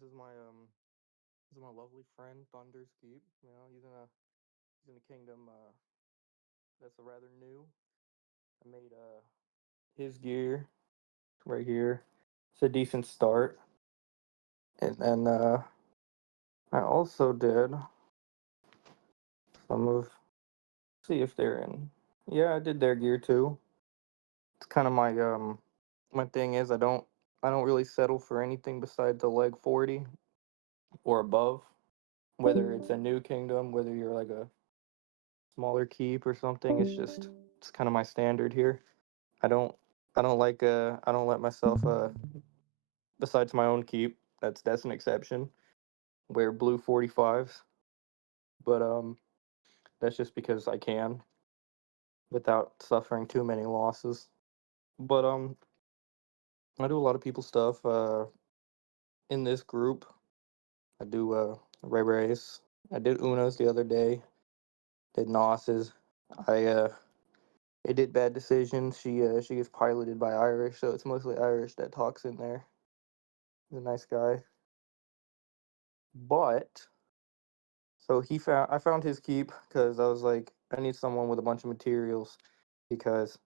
This is my lovely friend Thunder's Keep. He's in a kingdom that's a rather new. I made his gear right here. It's a decent start. And then I also did some of see if they're in. Yeah, I did their gear too. It's kind of my thing is I don't really settle for anything besides a leg 40 or above. Whether it's a new kingdom, whether you're like a smaller keep or something, it's kind of my standard here. I don't I don't let myself besides my own keep, that's an exception, wear blue 45s, but that's just because I can without suffering too many losses. But I do a lot of people stuff in this group. I do Ray Rays. I did Unos the other day, did Nosses. I It did Bad Decisions. She gets piloted by Irish, so it's mostly Irish that talks in there. He's a nice guy. But I found his keep because I was like, I need someone with a bunch of materials because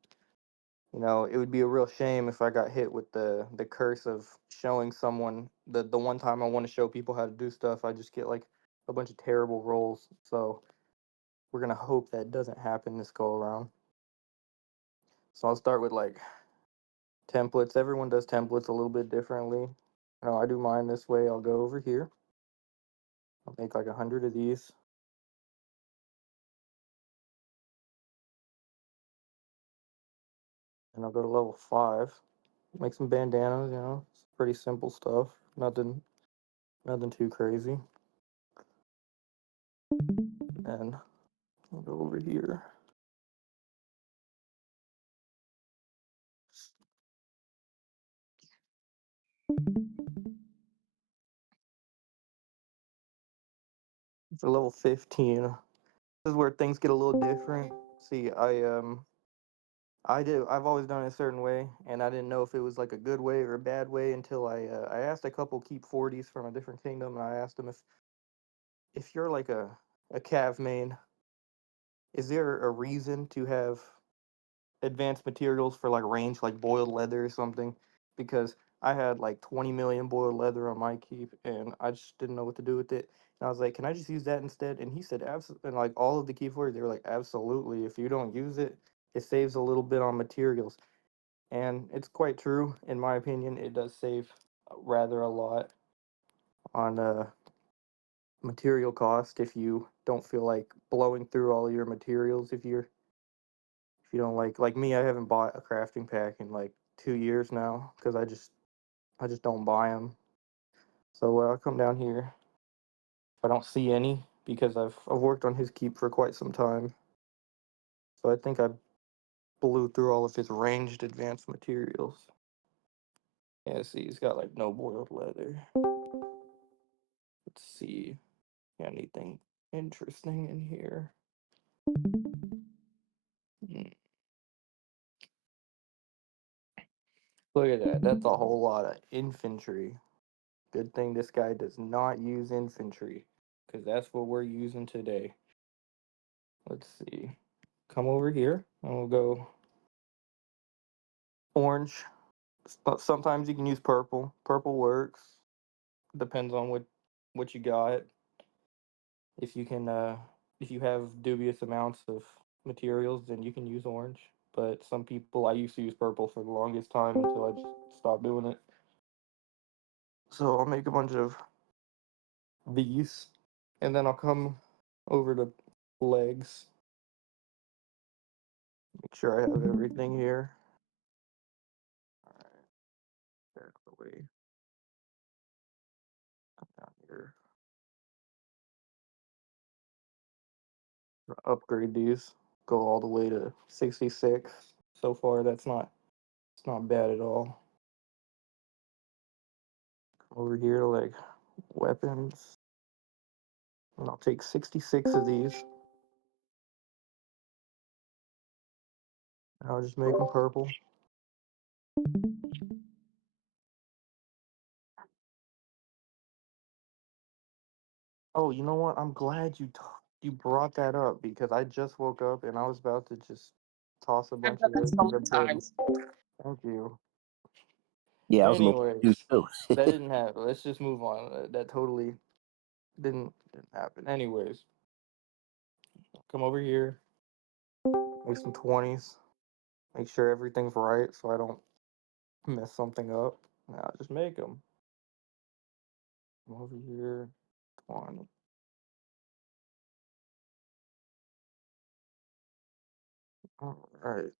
it would be a real shame if I got hit with the curse of showing someone the one time I want to show people how to do stuff, I just get like a bunch of terrible rolls. So we're gonna hope that doesn't happen this go around. So I'll start with like templates. Everyone does templates a little bit differently. I do mine this way. I'll go over here. I'll make like 100 of these, and I'll go to level 5. Make some bandanas. It's pretty simple stuff. Nothing too crazy. And I'll go over here. For level 15, this is where things get a little different. See, I've always done it a certain way, and I didn't know if it was like a good way or a bad way until I asked a couple keep 40s from a different kingdom, and I asked them if you're like a cav main, is there a reason to have advanced materials for like range, like boiled leather or something? Because I had like 20 million boiled leather on my keep, and I just didn't know what to do with it. And I was like, "Can I just use that instead?" And he said, "Absolutely." And like all of the keep 40s, they were like, "Absolutely. If you don't use it, it saves a little bit on materials." And it's quite true, in my opinion. It does save rather a lot on material cost if you don't feel like blowing through all your materials. If you don't like me, I haven't bought a crafting pack in like 2 years now because I just don't buy them. So I'll come down here. If I don't see any, because I've worked on his keep for quite some time, so I think I blew through all of his ranged advanced materials. Yeah, see, he's got like no boiled leather. Let's see, got anything interesting in here? Hmm, Look at that. That's a whole lot of infantry. Good thing this guy does not use infantry, because that's what we're using today. Let's see. Come over here, and we'll go orange. Sometimes you can use purple. Purple works. Depends on what you got. If you can, if you have dubious amounts of materials, then you can use orange. But some people, I used to use purple for the longest time until I just stopped doing it. So I'll make a bunch of these, and then I'll come over to legs. Make sure I have everything here. All right, back the way. Come down here. Upgrade these. Go all the way to 66. So far, it's not bad at all. Come over here to like weapons, and I'll take 66 of these. And I'll just make them purple. Oh, you know what? I'm glad you brought that up because I just woke up and I was about to just toss a I've bunch done of that those so in the many bin. times. Thank you. Yeah, I was a little confused Anyways, too. that didn't happen. Let's just move on. That totally didn't happen. Anyways, come over here, make some 20s, make sure everything's right so I don't mess something up. Now just make them. Come over here, 20. All right,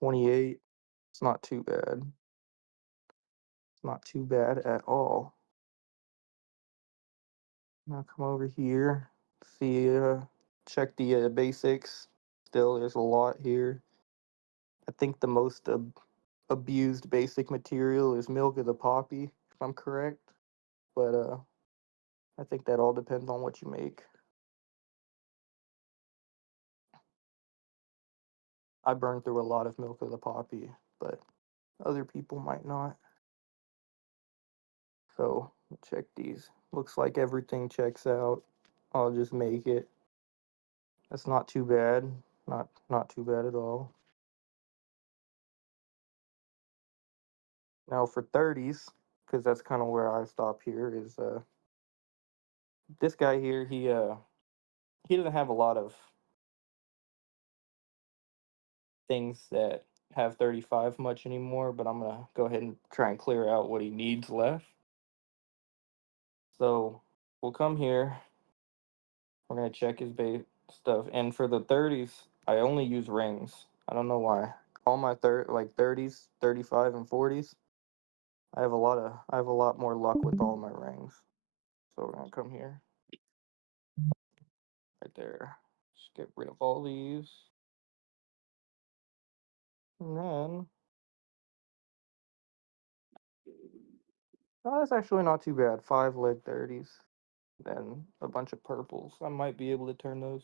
28. It's not too bad. It's not too bad at all. Now come over here, see, check the basics. Still, there's a lot here. I think the most abused basic material is milk of the poppy, if I'm correct. But I think that all depends on what you make. I burned through a lot of milk of the poppy, but other people might not. So check these. Looks like everything checks out. I'll just make it. That's not too bad. Not too bad at all. Now for 30s, because that's kind of where I stop here, is this guy here, he doesn't have a lot of things that have 35 much anymore, but I'm gonna go ahead and try and clear out what he needs left. So we'll come here, we're gonna check his base stuff, and for the 30s, I only use rings. I don't know why. All my 30s, 35 and 40s, I have a lot more luck with all my rings. So we're gonna come here, right there. Just get rid of all these. And then, oh, that's actually not too bad. Five leg 30s, then a bunch of purples. I might be able to turn those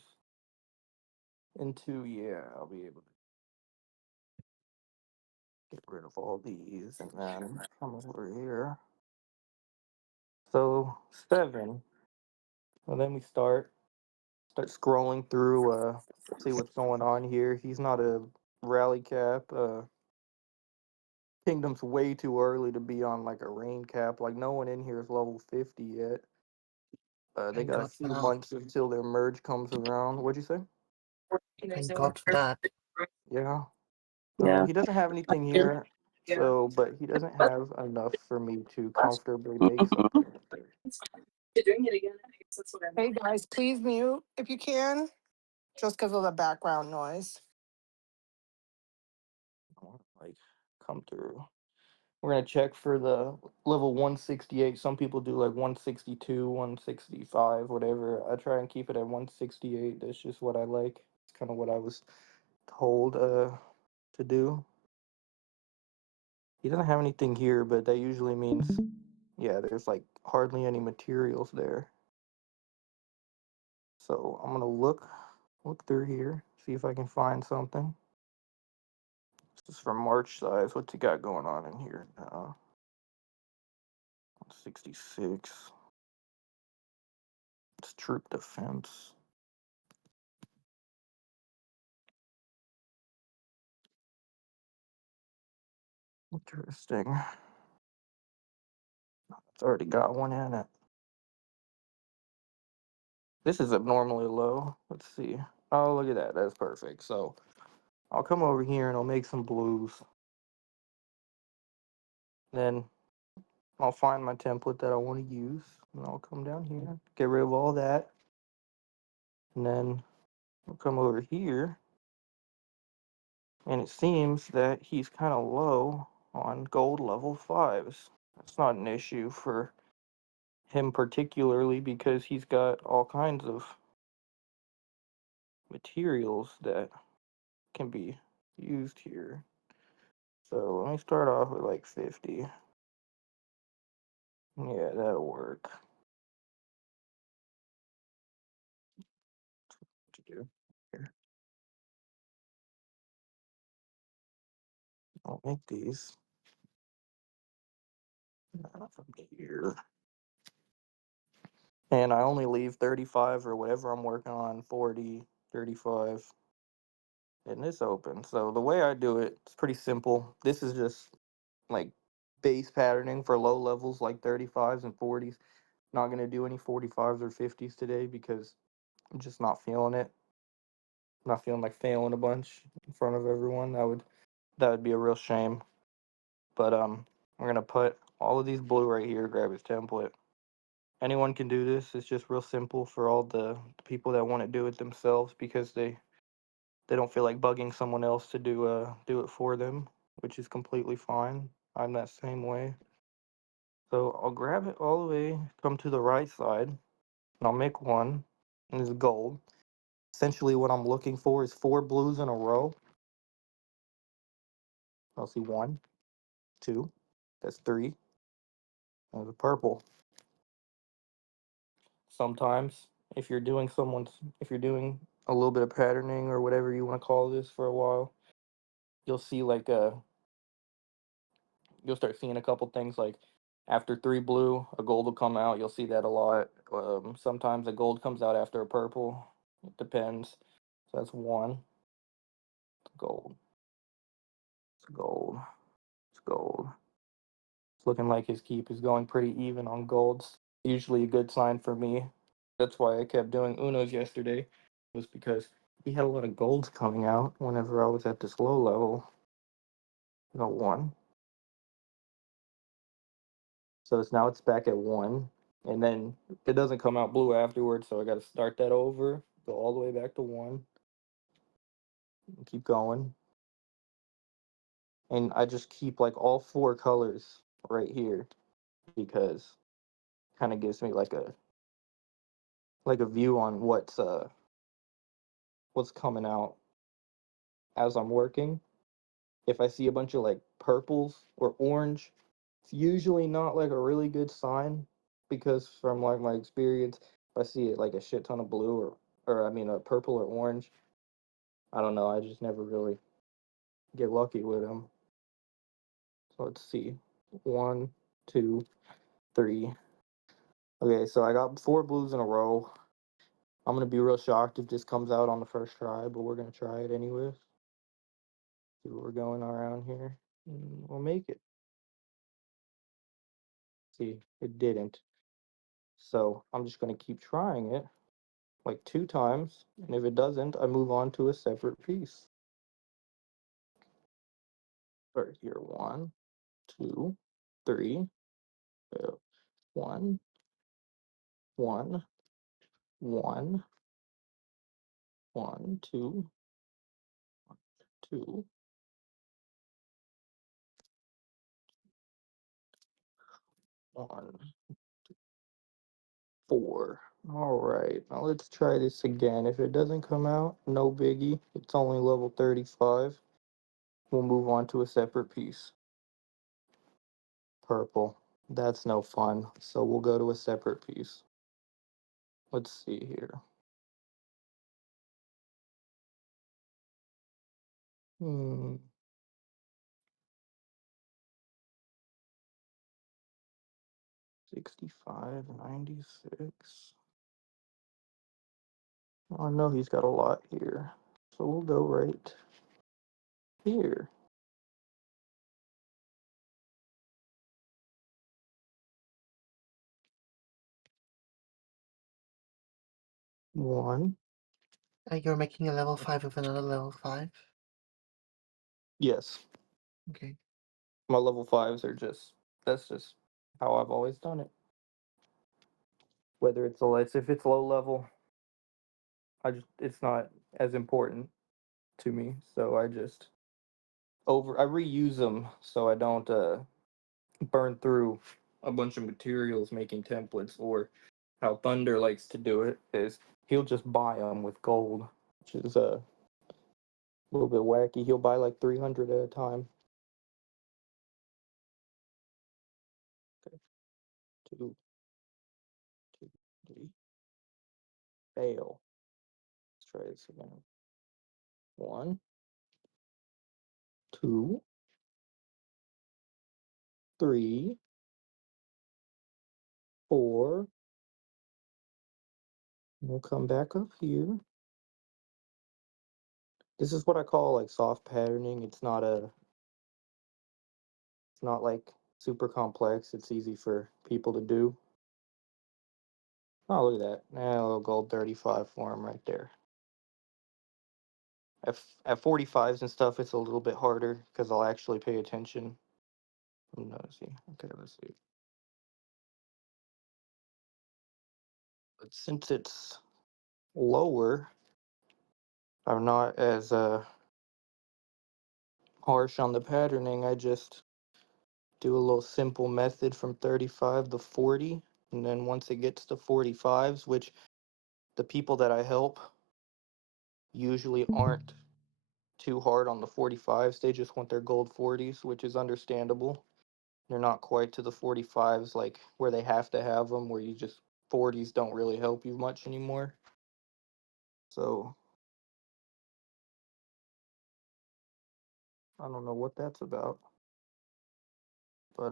into, yeah, I'll be able to get rid of all these and then come over here. So, seven. Well, then we start scrolling through, see what's going on here. He's not a rally cap. Kingdom's way too early to be on like a rain cap. Like no one in here is level 50 yet. They Thank got a God for few that. months until their merge comes around. What'd you say? Thank God for that. Yeah. So Yeah. he doesn't have anything here. So, but he doesn't have enough for me to comfortably make something right there. Hey guys, please mute if you can, just because of the background noise. I want to like come through. We're gonna check for the level 168. Some people do like 162, 165, whatever. I try and keep it at 168. That's just what I like. It's kind of what I was told to do. He doesn't have anything here, but that usually means, yeah, there's like hardly any materials there. So I'm gonna look through here, see if I can find something. This is from March size. What's he got going on in here? 66. It's troop defense. Interesting. It's already got one in it. This is abnormally low. Let's see. Oh, look at that. That's perfect. So I'll come over here and I'll make some blues. Then I'll find my template that I want to use. And I'll come down here, get rid of all that. And then I'll come over here. And it seems that he's kind of low on gold level 5s. That's not an issue for him particularly because he's got all kinds of materials that can be used here. So let me start off with like 50. Yeah, that'll work. To do here. I'll make these. from here. And I only leave 35 or whatever I'm working on, 40, 35, and this open. So the way I do it, it's pretty simple. This is just like base patterning for low levels like 35s and 40s. Not going to do any 45s or 50s today because I'm just not feeling it. Not feeling like failing a bunch in front of everyone. That would be a real shame. But we're gonna put all of these blue right here, grab his template. Anyone can do this. It's just real simple for all the people that want to do it themselves because they don't feel like bugging someone else to do it for them, which is completely fine. I'm that same way. So I'll grab it all the way, come to the right side, and I'll make one, and it's gold. Essentially, what I'm looking for is four blues in a row. I'll see one, two, that's three. There's a purple. Sometimes, if you're doing a little bit of patterning or whatever you want to call this for a while, you'll see like you'll start seeing a couple things like after three blue, a gold will come out. You'll see that a lot. Sometimes a gold comes out after a purple. It depends. So that's one. Gold. It's gold. It's gold. It's looking like his keep is going pretty even on golds. Usually a good sign for me. That's why I kept doing Unos yesterday, was because he had a lot of golds coming out whenever I was at this low level. Got one. So it's back at one. And then it doesn't come out blue afterwards, so I gotta start that over, go all the way back to one, and keep going. And I just keep like all four colors right here because it kind of gives me like a view on what's coming out as I'm working. If I see a bunch of like purples or orange, it's usually not like a really good sign because from like my experience, if I see it like a shit ton of blue or I mean a purple or orange, I don't know, I just never really get lucky with them. So let's see. One, two, three. Okay, so I got four blues in a row. I'm gonna be real shocked if this comes out on the first try, but we're gonna try it anyways. See what we're going around here. We'll make it. See, it didn't. So I'm just going to keep trying it like two times. And if it doesn't, I move on to a separate piece. Start here. One, two, three. One, one, one, one, two, two, one, four. All right, now let's try this again. If it doesn't come out, no biggie. It's only level 35. We'll move on to a separate piece. Purple. That's no fun. So we'll go to a separate piece. Let's see here. Hmm. 65, 96. I know he's got a lot here. So we'll go right here. One. You're making a level 5 of another level 5? Yes. Okay. My level fives are that's just how I've always done it. Whether if it's low level, it's not as important to me. So I reuse them so I don't burn through a bunch of materials making templates, or how Thunder likes to do it is he'll just buy them with gold, which is a little bit wacky. He'll buy like 300 at a time. Okay, two, two, three. Fail. Let's try this again. One, two, three, 4. We'll come back up here. This is what I call like soft patterning. It's not like super complex. It's easy for people to do. Oh, look at that. Now a little gold 35 for him right there. At 45s and stuff, it's a little bit harder because I'll actually pay attention. I'm noticing. Okay, let's see. But since it's lower, I'm not as harsh on the patterning. I just do a little simple method from 35 to 40. And then once it gets to 45s, which the people that I help usually aren't too hard on the 45s. They just want their gold 40s, which is understandable. They're not quite to the 45s like where they have to have them, where you just 40s don't really help you much anymore. So I don't know what that's about. But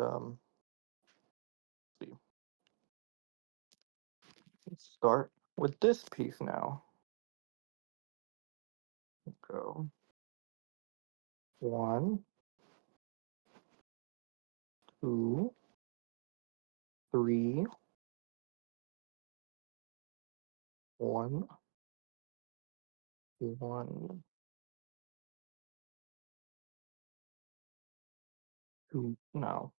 see. Let's start with this piece now. Go 1, 2, 3, 1, 1, 2. No,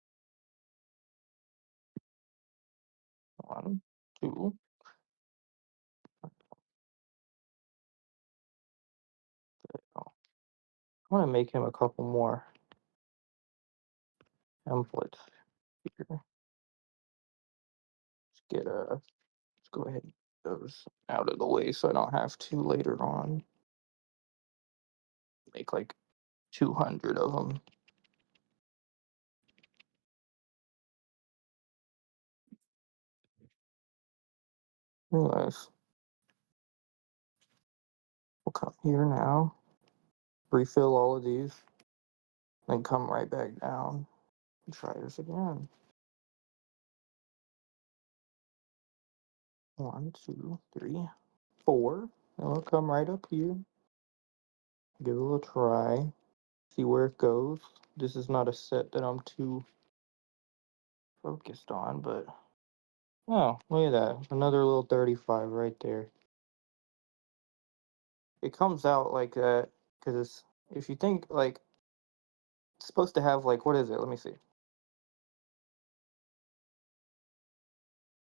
1, 2. Oh, I want to make him a couple more templates here. Let's go ahead and get those out of the way so I don't have to later on. Make like 200 of them. Anyways, we'll come here now, refill all of these, then come right back down and try this again. 1, 2, 3, 4. And we'll come right up here, give it a little try, see where it goes. This is not a set that I'm too focused on, but oh, look at that. Another little 35 right there. It comes out like that because if you think like it's supposed to have like what is it? Let me see.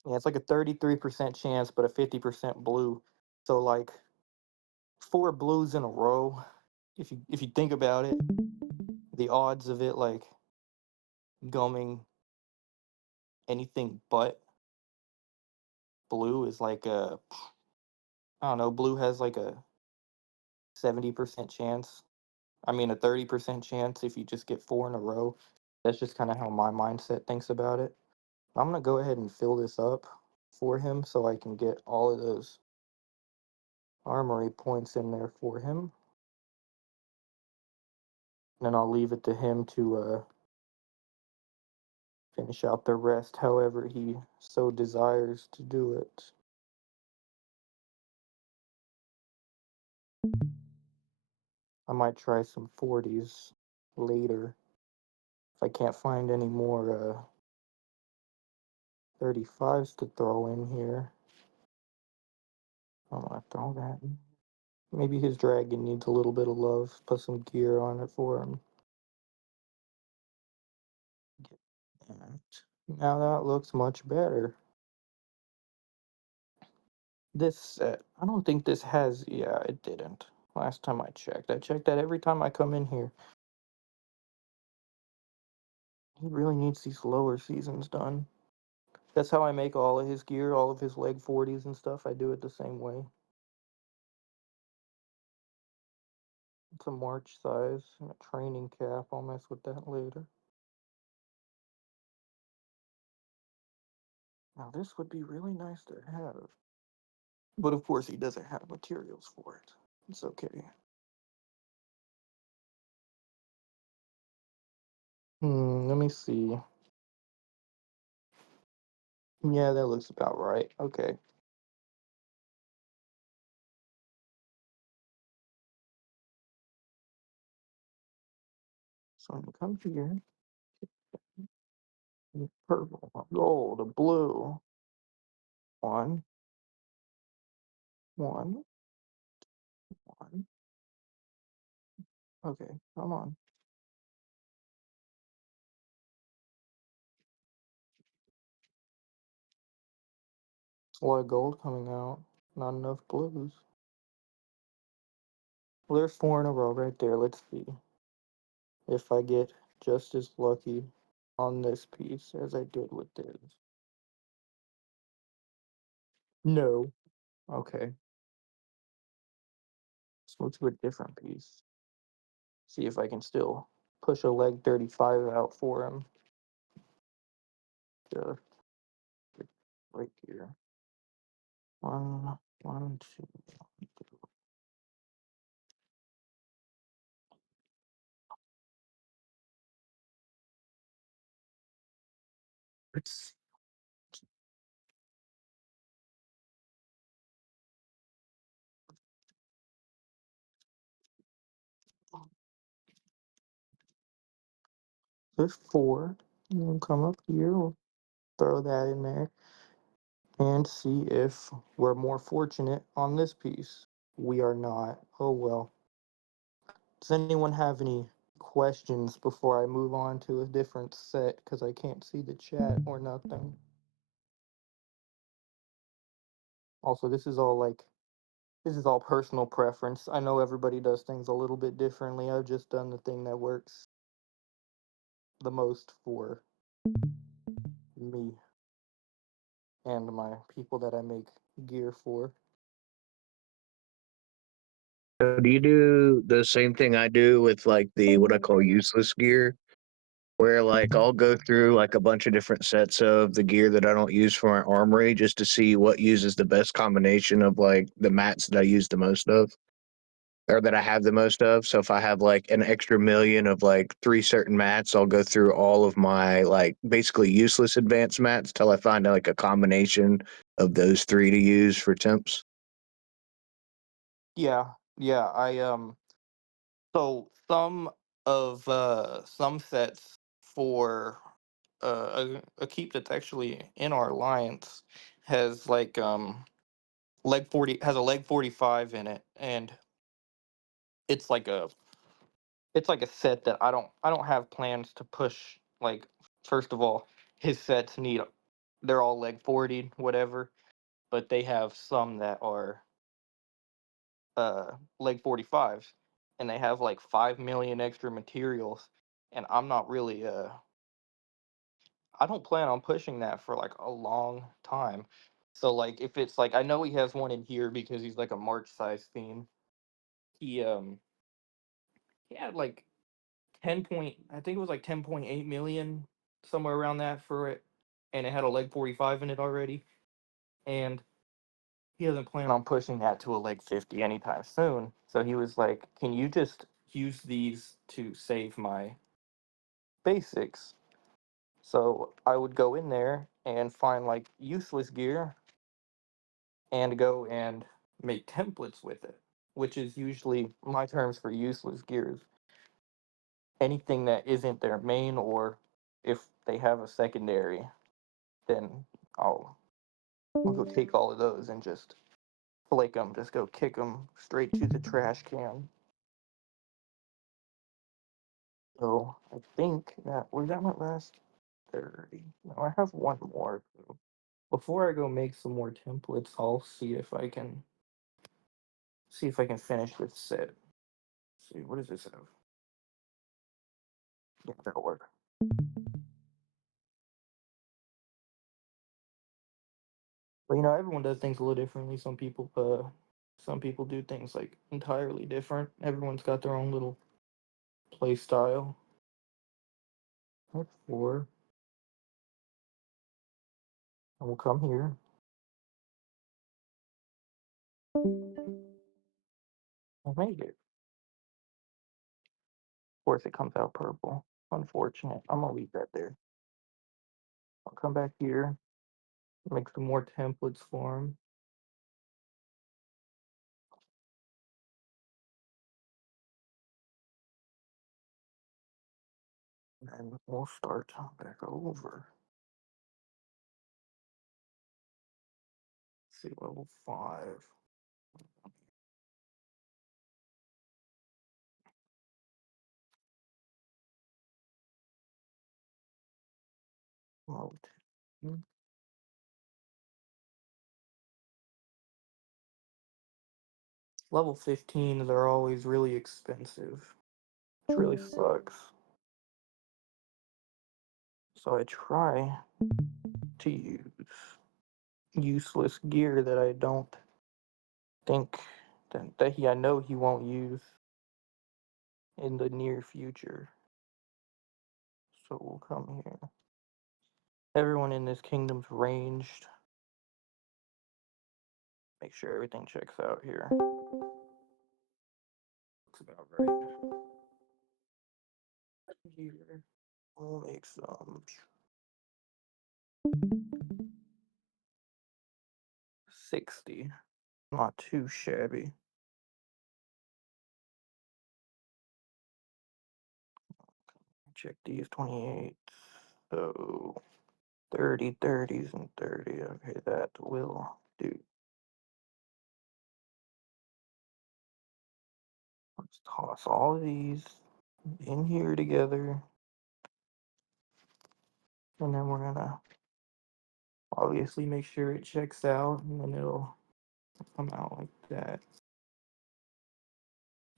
Yeah, it's like a 33% chance, but a 50% blue. So like 4 blues in a row. If you think about it, the odds of it like gumming anything but blue is like a I don't know. Blue has like a 70% chance. I mean a 30% chance if you just get 4 in a row. That's just kind of how my mindset thinks about it. I'm gonna go ahead and fill this up for him so I can get all of those armory points in there for him. And then I'll leave it to him to finish out the rest however he so desires to do it. I might try some 40s later if I can't find any more 35s to throw in here. I'm gonna throw that in. Maybe his dragon needs a little bit of love. Put some gear on it for him. Get that. Now that looks much better. This set, I don't think this has, yeah, it didn't. Last time I checked. I checked that every time I come in here. He really needs these lower seasons done. That's how I make all of his gear, all of his leg 40s and stuff. I do it the same way. It's a March size and a training cap. I'll mess with that later. Now this would be really nice to have. But of course he doesn't have materials for it. It's okay. Let me see. Yeah, that looks about right. Okay. So I'm gonna come here. The purple, a gold, a blue. One, one, one. Okay, come on. It's a lot of gold coming out. Not enough blues. Well, there's four in a row right there. Let's see if I get just as lucky on this piece as I did with this. No. Okay. Let's move to a different piece. See if I can still push a leg 35 out for him. Just right here. One, one, two. Let's there's four. We'll come up here. We'll throw that in there and see if we're more fortunate on this piece. We are not. Oh well. Does anyone have any questions before I move on to a different set? Because I can't see the chat or nothing. Also, this is all personal preference. I know everybody does things a little bit differently. I've just done the thing that works the most for me and my people that I make gear for. So do you do the same thing I do with like the what I call useless gear, where like I'll go through like a bunch of different sets of the gear that I don't use for my armory just to see what uses the best combination of like the mats that I use the most of or that I have the most of. So if I have like an extra million of like three certain mats, I'll go through all of my like basically useless advanced mats till I find like a combination of those three to use for temps. Yeah, yeah. So some sets for a keep that's actually in our alliance has like leg 40 has a leg 45 in it, and it's like a it's like a set that I don't have plans to push. Like, first of all, his sets need they're all leg 40 whatever, but they have some that are leg 45s, and they have like 5 million extra materials, and I'm not really I don't plan on pushing that for like a long time. So like if it's like I know he has one in here because he's like a March size theme. He he had like 10 point I think it was like 10.8 million, somewhere around that for it, and it had a leg 45 in it already, and he doesn't plan on pushing that to a leg 50 anytime soon. So he was like, "Can you just use these to save my basics?" So I would go in there and find like useless gear and go and make templates with it, which is usually my terms for useless gears. Anything that isn't their main, or if they have a secondary, then I'll, I'll go take all of those and just flake them, just go kick them straight to the trash can. So I think that was that my last 30. No, I have one more. So before I go make some more templates, I'll see if I can finish this set. Let's see, what does this have? Yeah, that'll work. But everyone does things a little differently. Some people do things like entirely different. Everyone's got their own little play style. That's four. And we'll come here. I made it. Of course, it comes out purple. Unfortunate. I'm gonna leave that there. I'll come back here. Make some more templates for him. And we'll start back over. Let's see, level 5. Level 10. Level 15s are always really expensive, which really sucks. So I try to use useless gear that I don't think I know he won't use in the near future. So we'll come here. Everyone in this kingdom's ranged. Make sure everything checks out here. Looks about right. Here, we'll make some 60. Not too shabby. Check these 28. So 30, 30s, and 30. Okay, that will do. Let's toss all of these in here together. And then we're gonna obviously make sure it checks out, and then it'll come out like that.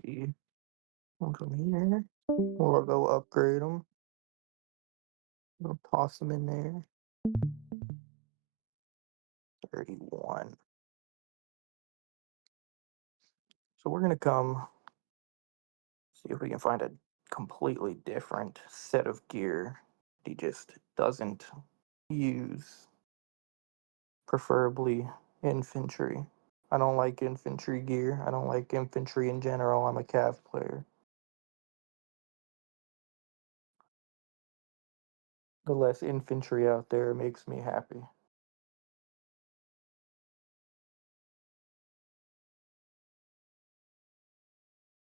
See? We'll come here. We'll go upgrade them. We'll toss them in there. 31. So we're gonna come see if we can find a completely different set of gear he just doesn't use. Preferably infantry. I don't like infantry gear. I don't like infantry in general. I'm a cav player. The less infantry out there makes me happy.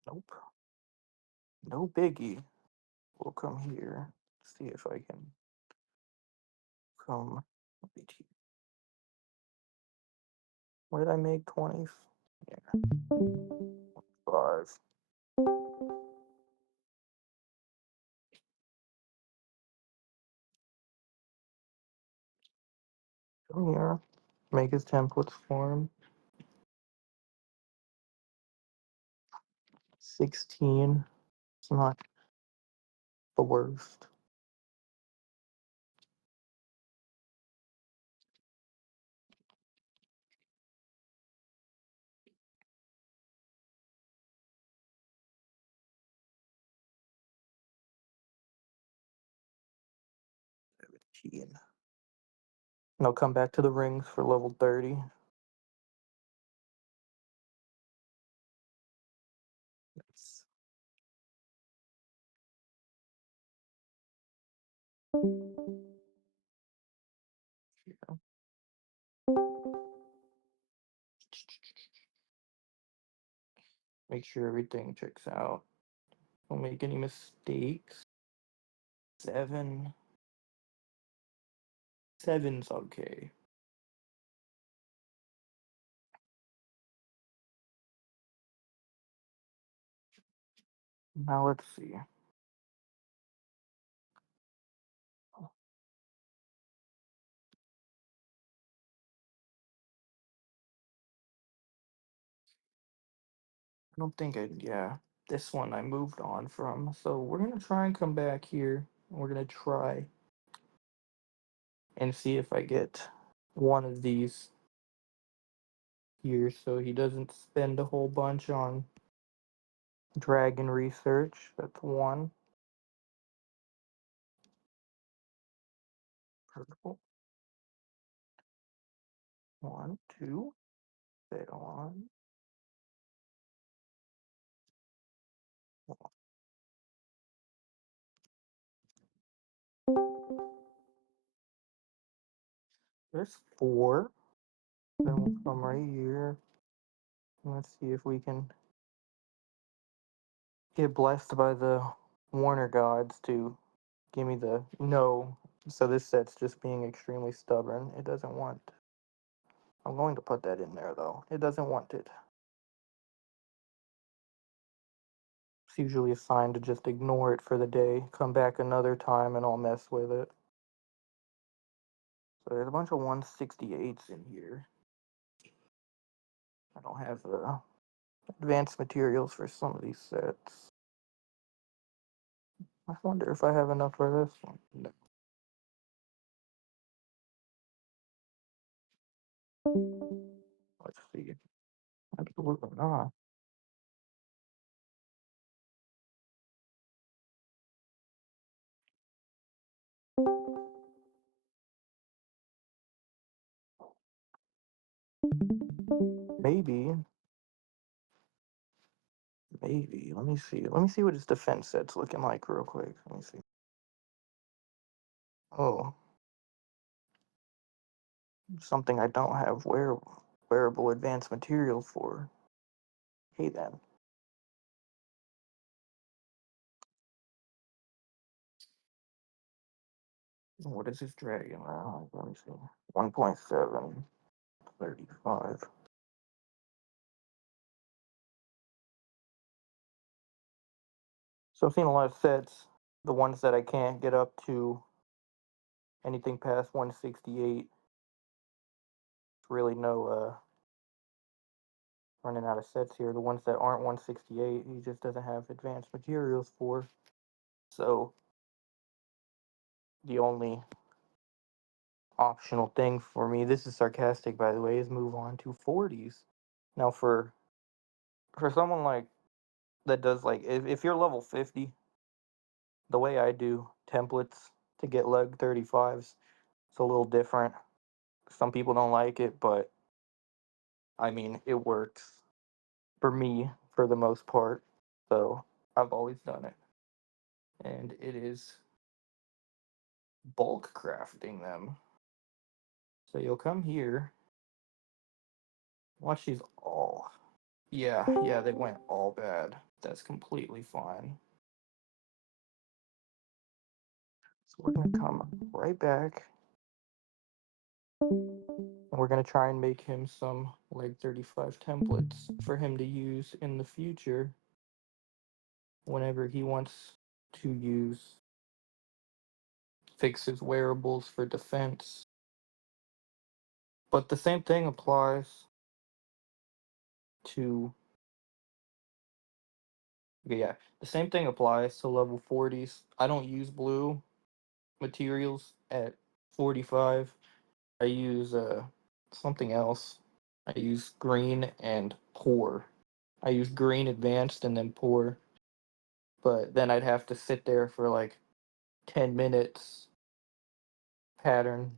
Nope. No biggie. We'll come here. See if I can come right here. Where did I make 20s? Yeah. 5. Come here. Make his templates for him. 16. It's not the worst. And I'll come back to the rings for level 30. Yes. Yeah. Make sure everything checks out. Don't make any mistakes. 7. 7's okay. Now let's see. I don't think yeah, this one I moved on from. So we're gonna try and come back here. We're gonna try and see if I get one of these here so he doesn't spend a whole bunch on dragon research. That's one. Purple. 1, 2. Stay on. There's 4. Then we'll come right here. Let's see if we can get blessed by the Warner gods to give me the no. So this set's just being extremely stubborn. It doesn't want. I'm going to put that in there though. It doesn't want it. It's usually a sign to just ignore it for the day. Come back another time and I'll mess with it. So there's a bunch of 168s in here. I don't have advanced materials for some of these sets. I wonder if I have enough for this one. No. Let's see. Absolutely not. Maybe. Maybe. Let me see. Let me see what his defense set's looking like real quick. Let me see. Oh, something I don't have wearable advanced materials for. Hey then. What is his dragon? Let me see. 1.7, 35. So I've seen a lot of sets. The ones that I can't get up to anything past 168. Really no running out of sets here. The ones that aren't 168, he just doesn't have advanced materials for. So the only optional thing for me, this is sarcastic by the way, is move on to 40s. Now for someone like that does like if you're level 50, the way I do templates to get leg 35s, it's a little different. Some people don't like it, but I mean it works for me for the most part. So I've always done it. And it is bulk crafting them. So you'll come here. Watch these all. Yeah, they went all bad. That's completely fine. So we're gonna come right back. And we're gonna try and make him some leg 35 templates for him to use in the future whenever he wants to use fix his wearables for defense. But the same thing applies to okay, yeah, the same thing applies to level 40s. I don't use blue materials at 45. I use something else. I use green and poor. I use green advanced and then poor. But then I'd have to sit there for like 10 minutes, pattern,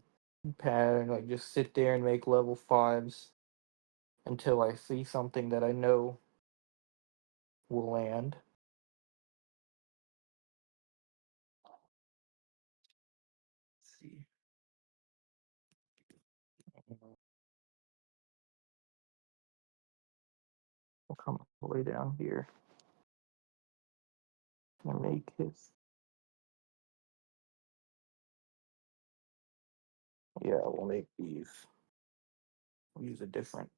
pattern, like just sit there and make level 5s until I see something that I know will land. Let's see. We'll come all the way down here and make his. Yeah, we'll make these. We'll use a different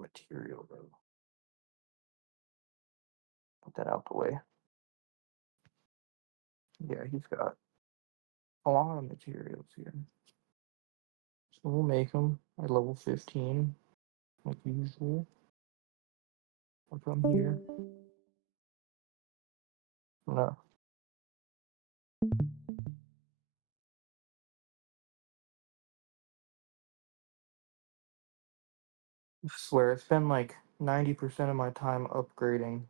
material though. Put that out the way. Yeah, he's got a lot of materials here. So we'll make them at level 15, like usual. I'll come here. No. I swear, it's been like 90% of my time upgrading.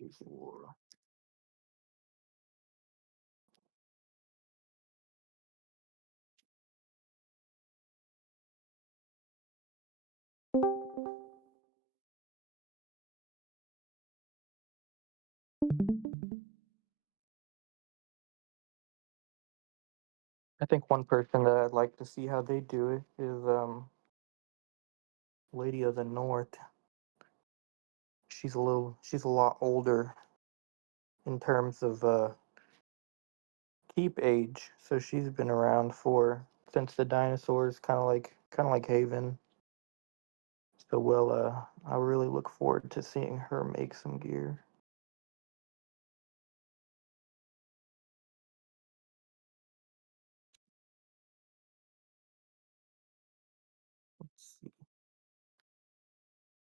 Before. I think one person that I'd like to see how they do it is Lady of the North. She's a lot older in terms of keep age, so she's been around for since the dinosaurs, kind of like Haven. So I really look forward to seeing her make some gear. Let's see.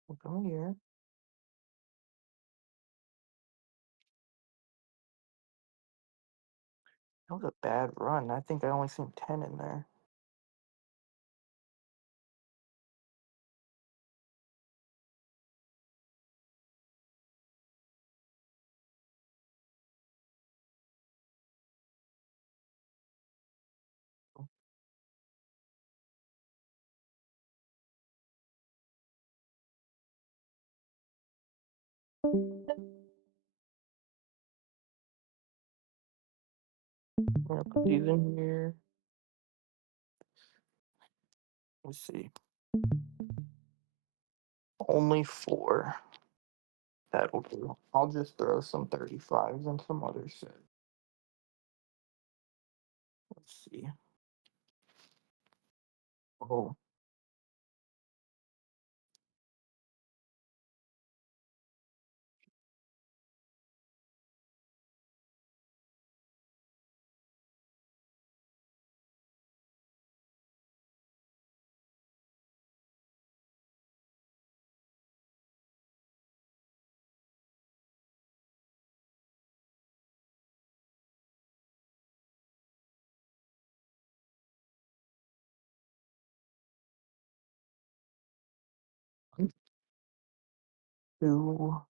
We'll go here. That was a bad run. I think I only seen 10 in there. I'm gonna put these in here. Let's see. Only 4. That'll do. I'll just throw some 35s and some other set. Let's see. Oh, two.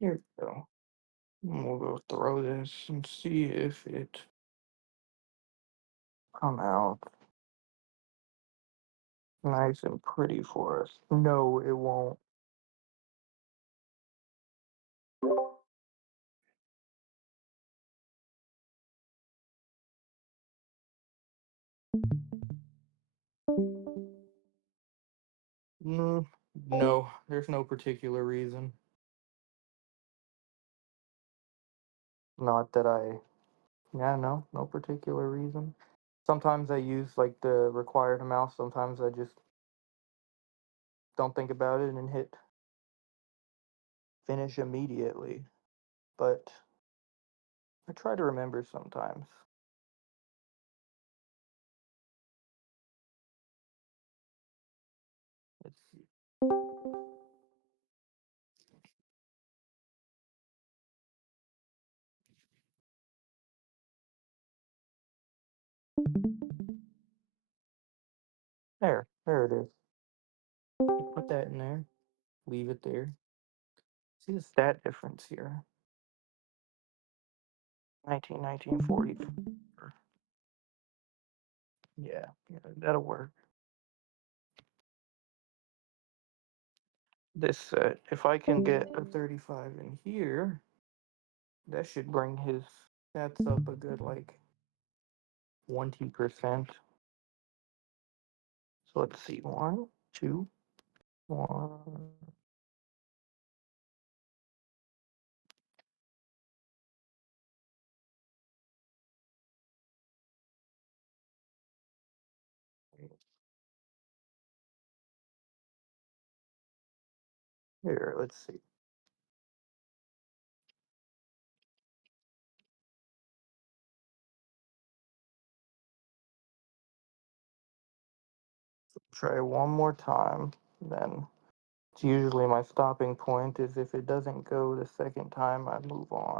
Here we go. And we'll go throw this and see if it come out nice and pretty for us. No, it won't. Mm, no, there's no particular reason. Not that yeah, no particular reason. Sometimes I use like the required amount, sometimes I just don't think about it and hit finish immediately. But I try to remember sometimes. Let's see. There it is. Put that in there, leave it there. See the stat difference here. 1940. Yeah, that'll work. This set, if I can get a 35 in here, that should bring his stats up a good like 20%. So let's see, one, two, one. Here, let's see. Try one more time. Then it's usually my stopping point is if it doesn't go the second time, I move on.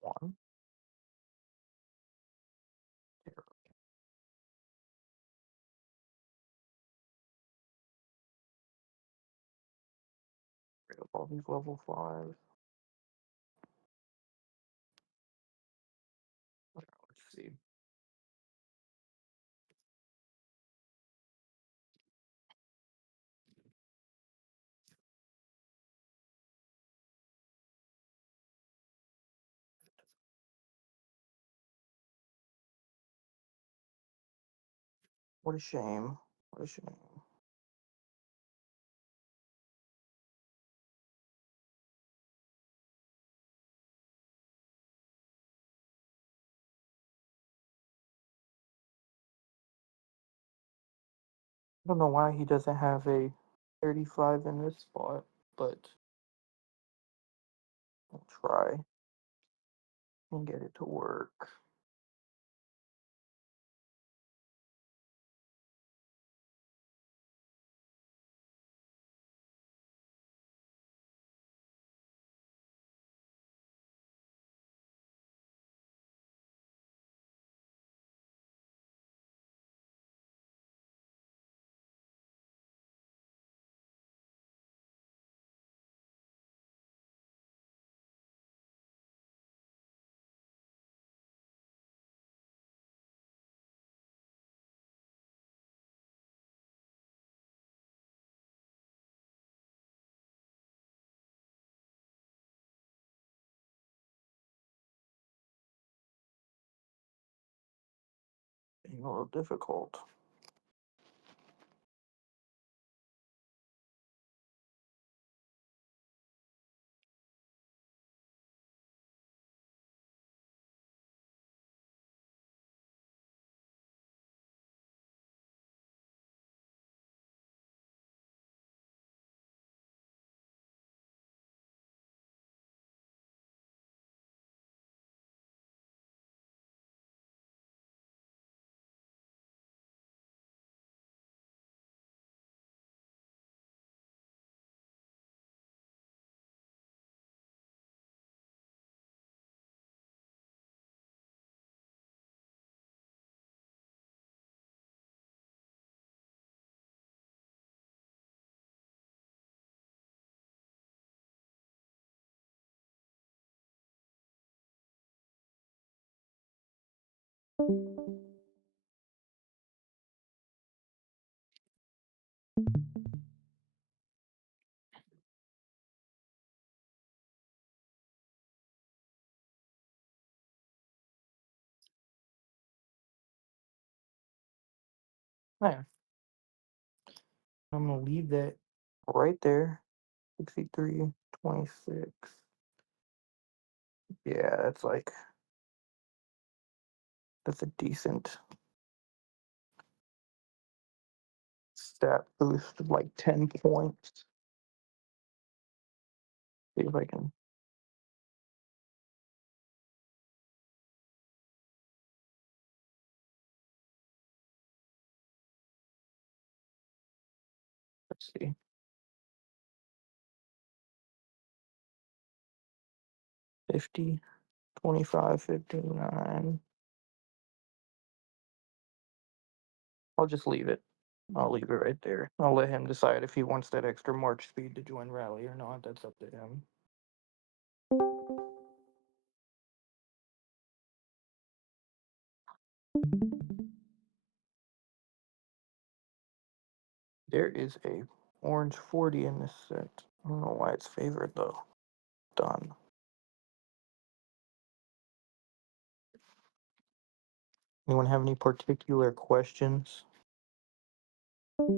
One. Pick up all these level 5s. Let's see. What a shame. What a shame. I don't know why he doesn't have a 35 in this spot, but I'll try and get it to work. Being a little difficult. There. I'm gonna leave that right there. 63, 26. Yeah, that's a decent stat boost of like 10 points. See if I can. Let's see. 50, 25, 59. I'll just leave it. I'll leave it right there. I'll let him decide if he wants that extra march speed to join rally or not. That's up to him. There is a orange 40 in this set. I don't know why it's favored though. Done. Anyone have any particular questions? All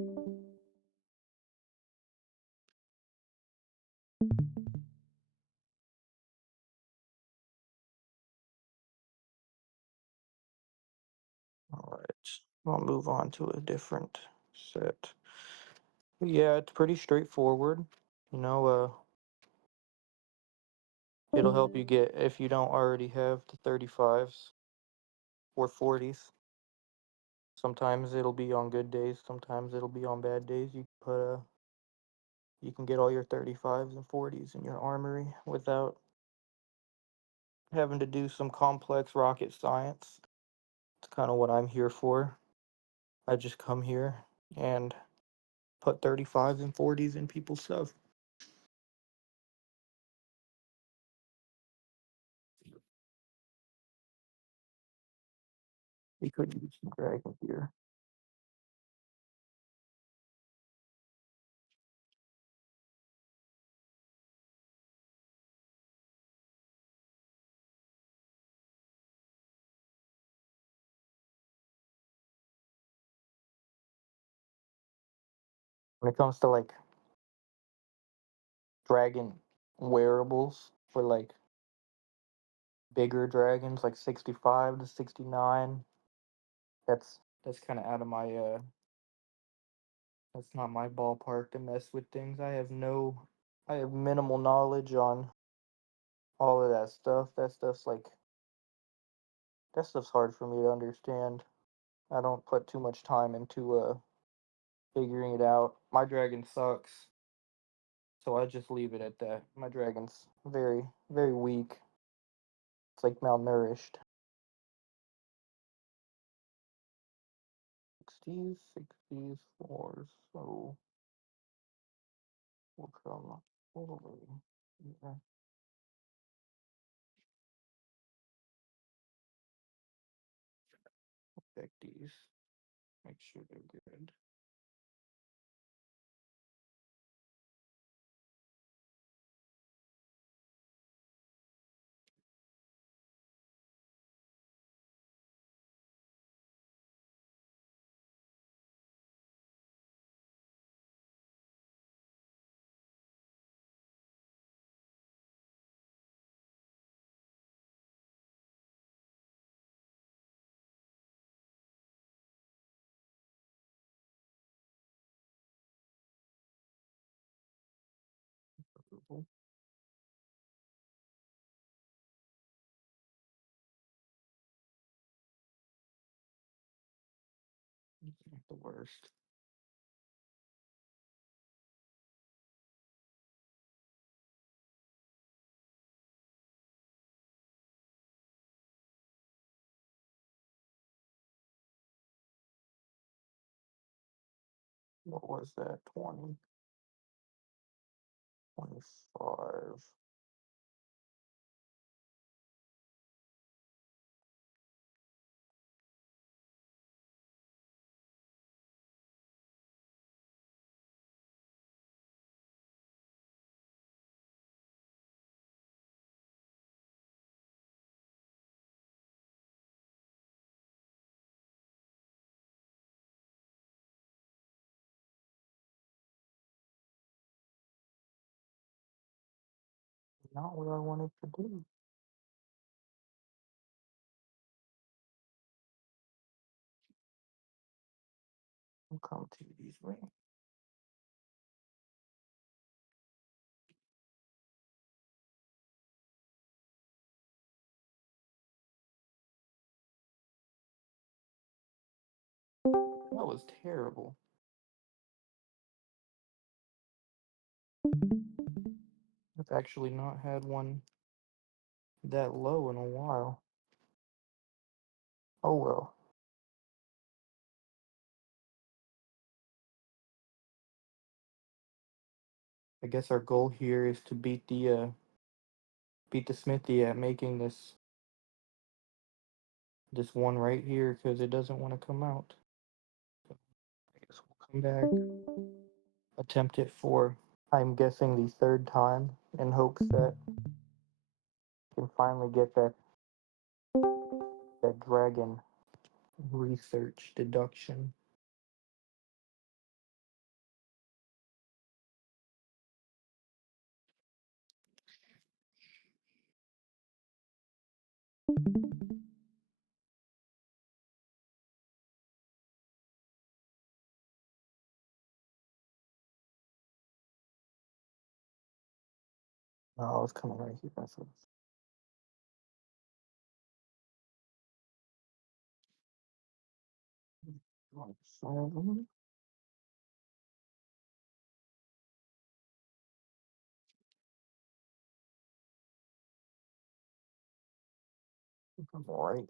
right. I'll move on to a different set. Yeah, it's pretty straightforward. You know, it'll help you get if you don't already have the 35s. or 40s. Sometimes it'll be on good days. Sometimes it'll be on bad days. You can get all your 35s and 40s in your armory without having to do some complex rocket science. It's kind of what I'm here for. I just come here and put 35s and 40s in people's stuff. We could use some dragon gear. When it comes to like dragon wearables for like bigger dragons, like 65 to 69, that's kind of out of my that's not my ballpark to mess with things. I have minimal knowledge on all of that stuff. That stuff's hard for me to understand. I don't put too much time into figuring it out. My dragon sucks, so I just leave it at that. My dragon's very, very weak. It's like malnourished. 60s, 60s, floors, so we'll come all the way here. 50s. Make sure they're good. Purple. It's not the worst. What was that? 20, 25. Not what I wanted to do. I'll come to these rings. That was terrible. I've actually not had one that low in a while. Oh well. I guess our goal here is to beat the smithy at making this one right here because it doesn't want to come out. I guess we'll come back, attempt it for I'm guessing the third time in hopes that we can finally get that dragon research deduction. Oh, it's coming right here. That's what 7. Right.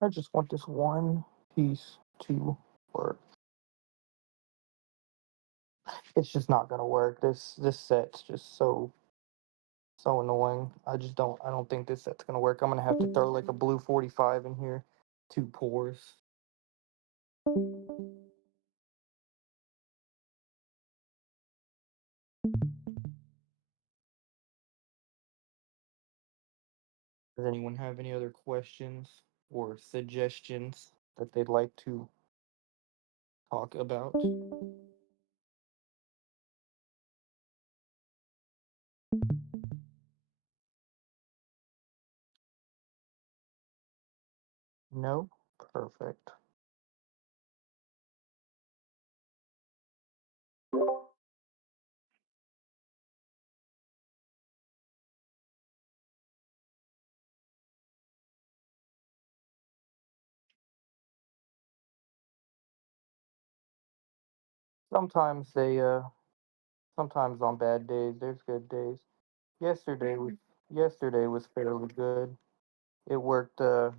I just want this one piece to work. It's just not gonna work. This set's just so annoying. I don't think this set's gonna work. I'm gonna have to throw like a blue 45 in here. 2 pores. Does anyone have any other questions or suggestions that they'd like to talk about? No? Perfect. Sometimes sometimes on bad days there's good days. Yesterday was yesterday was fairly good. It worked I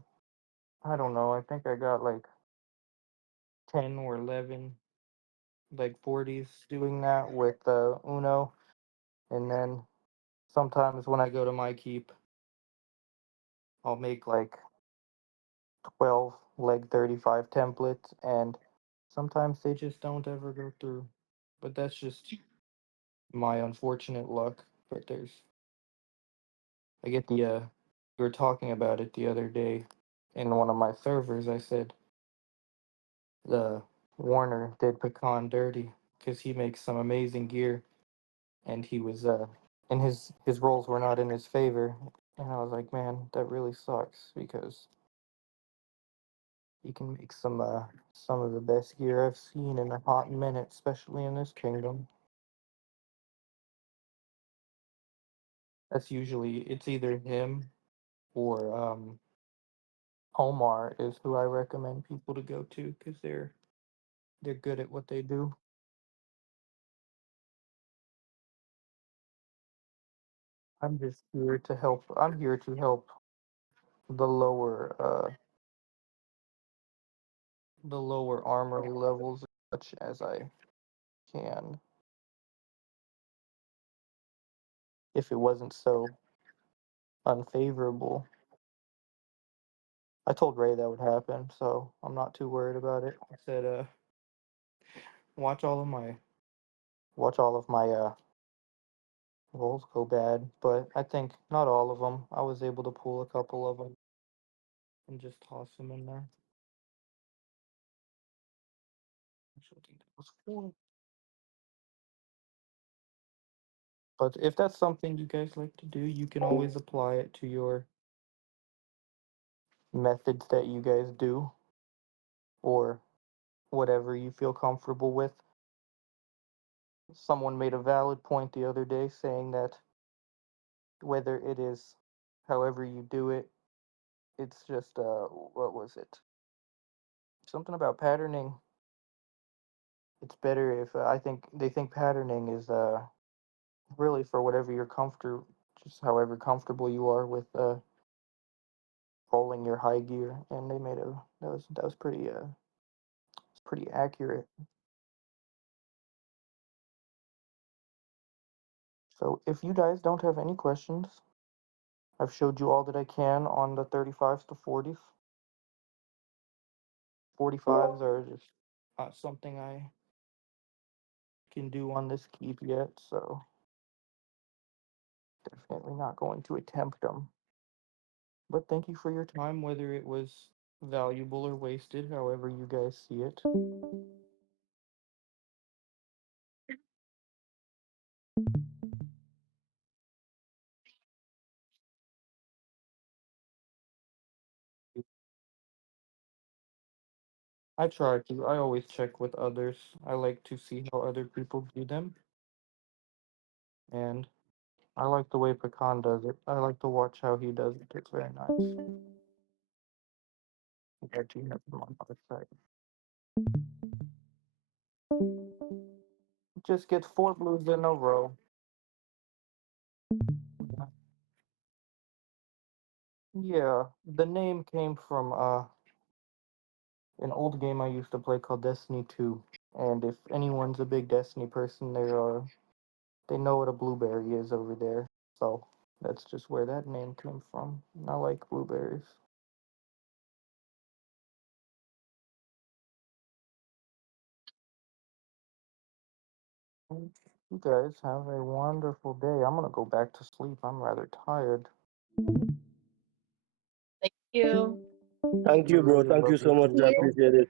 don't know, I think I got like 10 or 11 like 40s doing that with Uno, and then sometimes when I go to my keep, I'll make like 12 leg 35 templates, and sometimes they just don't ever go through. But that's just my unfortunate luck. But I get we were talking about it the other day in one of my servers. I said the Warner did Pecan dirty because he makes some amazing gear, and he was and his rolls were not in his favor. And I was like, man, that really sucks because he can make some of the best gear I've seen in a hot minute, especially in this kingdom. That's usually it's either him or Omar is who I recommend people to go to because they're good at what they do. I'm just here to help. I'm here to help the lower armory levels as much as I can. If it wasn't so unfavorable, I told Ray that would happen, so I'm not too worried about it. I said, watch all of my watch all of my rolls go bad, but I think not all of them. I was able to pull a couple of them and just toss them in there. Actually, I think that was 4. But if that's something you guys like to do, you can always apply it to your methods that you guys do or whatever you feel comfortable with. Someone made a valid point the other day saying that whether it is however you do it. It's just what was it? Something about patterning. It's better if I think they think patterning is really for whatever you're comfortable, just however comfortable you are with rolling your high gear, and they made a that was pretty it's pretty accurate. So if you guys don't have any questions, I've showed you all that I can on the 35s to 40s. 45s are just not something I can do on this keep yet, so definitely not going to attempt them. But thank you for your time, whether it was valuable or wasted, however you guys see it. I try to. I always check with others. I like to see how other people do them, and I like the way Pecan does it. I like to watch how he does it. It's very nice. Glad to have him on our side. Just get 4 blues in a row. Yeah, the name came from an old game I used to play called Destiny 2. And if anyone's a big Destiny person, they know what a blueberry is over there. So that's just where that name came from. And I like blueberries. You guys have a wonderful day. I'm gonna go back to sleep. I'm rather tired. Thank you. Thank You you, bro. really Thank you lovely so much. I people. appreciate it.